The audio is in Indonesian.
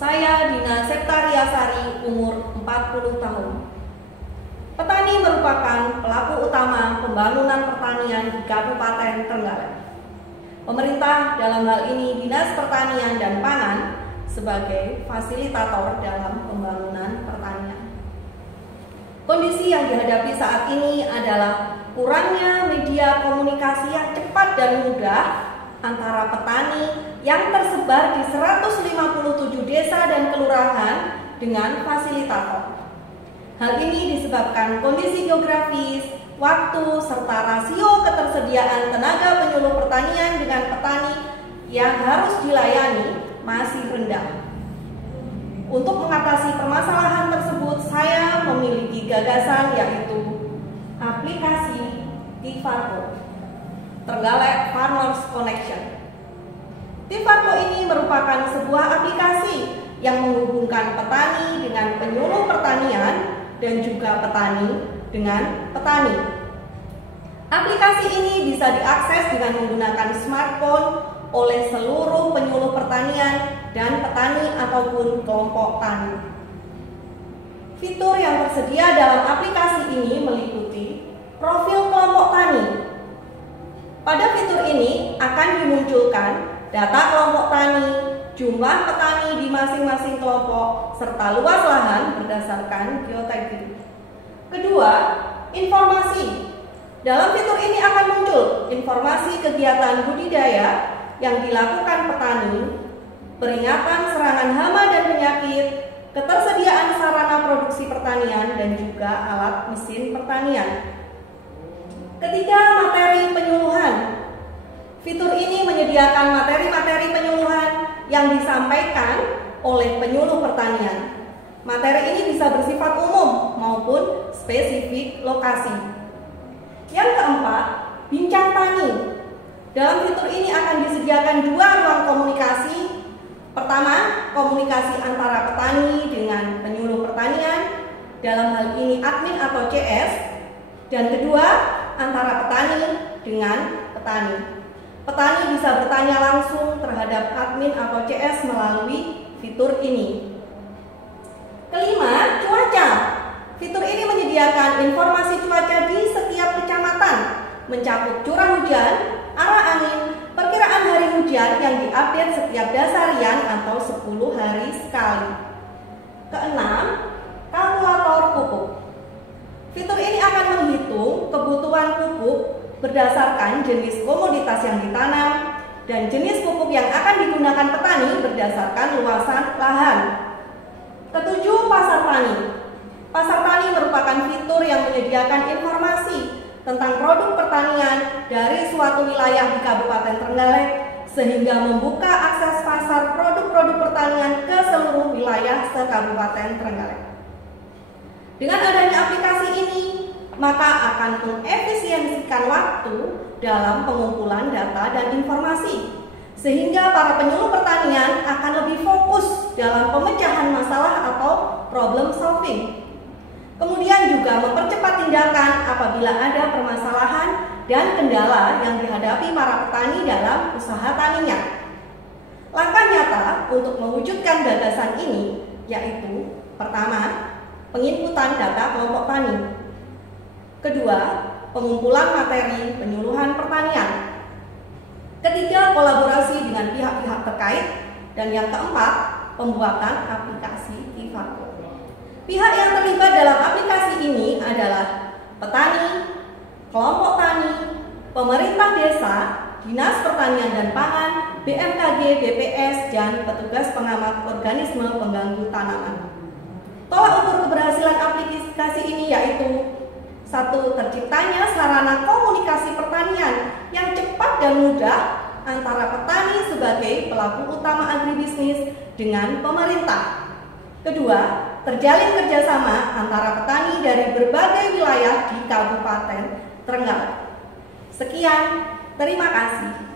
Saya Dina Septariasari, umur 40 tahun. Petani merupakan pelaku utama pembangunan pertanian di Kabupaten Trenggalek. Pemerintah, dalam hal ini Dinas Pertanian dan Pangan, sebagai fasilitator dalam pembangunan pertanian. Kondisi yang dihadapi saat ini adalah kurangnya media komunikasi yang cepat dan mudah antara petani yang tersebar di 157 desa dan kelurahan dengan fasilitator. Hal ini disebabkan kondisi geografis, waktu, serta rasio ketersediaan tenaga penyuluh pertanian dengan petani yang harus dilayani masih rendah. Untuk mengatasi permasalahan tersebut, saya memiliki gagasan yaitu aplikasi Tifarco, Trenggalek Farmers Connection. Tifarco ini merupakan sebuah aplikasi yang menghubungkan petani dengan penyuluh pertanian dan juga petani dengan petani. Aplikasi ini bisa diakses dengan menggunakan smartphone oleh seluruh penyuluh pertanian dan petani ataupun kelompok tani. Fitur yang tersedia dalam aplikasi ini meliputi profil kelompok tani. Pada fitur ini akan dimunculkan data kelompok tani, jumlah petani di masing-masing kelompok, serta luas lahan berdasarkan geotagging. Kedua, informasi. Dalam fitur ini akan muncul informasi kegiatan budidaya yang dilakukan petani, peringatan serangan hama dan penyakit, ketersediaan sarana produksi pertanian, dan juga alat mesin pertanian. Ketiga, materi penyuluhan. Fitur ini menyediakan materi-materi penyuluhan yang disampaikan oleh penyuluh pertanian. Materi ini bisa bersifat umum maupun spesifik lokasi. Yang keempat, bincang tani. Dalam fitur ini akan disediakan dua ruang komunikasi. Pertama, komunikasi antara petani dengan penyuluh pertanian, dalam hal ini admin atau CS. Dan kedua, antara petani dengan petani. Petani bisa bertanya langsung terhadap admin atau CS melalui fitur ini. Kelima, cuaca. Fitur ini menyediakan informasi cuaca di setiap kecamatan, mencakup curah hujan, arah angin, perkiraan hari hujan yang diupdate setiap dasarian atau 10 hari sekali. Keenam, kalkulator pupuk. Fitur ini akan menghitung kebutuhan pupuk berdasarkan jenis komoditas yang ditanam dan jenis pupuk yang akan digunakan petani berdasarkan luasan lahan. Ketujuh, pasar tani. Pasar tani merupakan fitur yang menyediakan informasi tentang produk pertanian dari suatu wilayah di Kabupaten Trenggalek sehingga membuka akses pasar produk-produk pertanian ke seluruh wilayah se-Kabupaten Trenggalek. Dengan adanya aplikasi ini, maka akan mengefisiensikan waktu dalam pengumpulan data dan informasi, sehingga para penyuluh pertanian akan lebih fokus dalam pemecahan masalah atau problem solving. Kemudian juga mempercepat tindakan apabila ada permasalahan dan kendala yang dihadapi para petani dalam usaha taninya. Langkah nyata untuk mewujudkan gagasan ini yaitu: pertama, penginputan data kelompok tani. Kedua, pengumpulan materi penyuluhan pertanian. Ketiga, kolaborasi dengan pihak-pihak terkait. Dan yang keempat, pembuatan aplikasi Tifarco. Pihak yang terlibat dalam aplikasi ini adalah petani, kelompok tani, pemerintah desa, Dinas Pertanian dan Pangan, BMKG, BPS, dan petugas pengamat organisme pengganggu tanaman. Tolak ukur keberhasilan aplikasi ini yaitu: 1. Terciptanya sarana komunikasi pertanian yang cepat dan mudah antara petani sebagai pelaku utama agribisnis dengan pemerintah. Kedua, terjalin kerjasama antara petani dari berbagai wilayah di Kabupaten Trenggalek. Sekian, terima kasih.